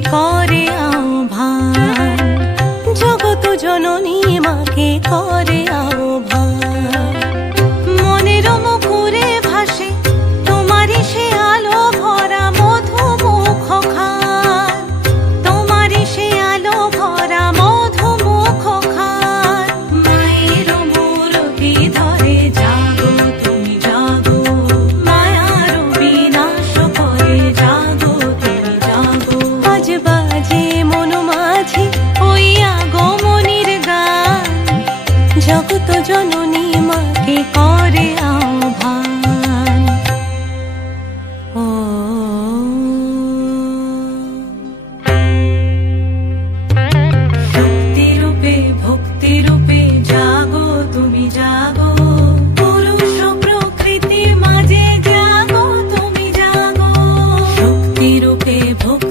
করে আহ্বান। জগত জননী মাকে কর ভোগ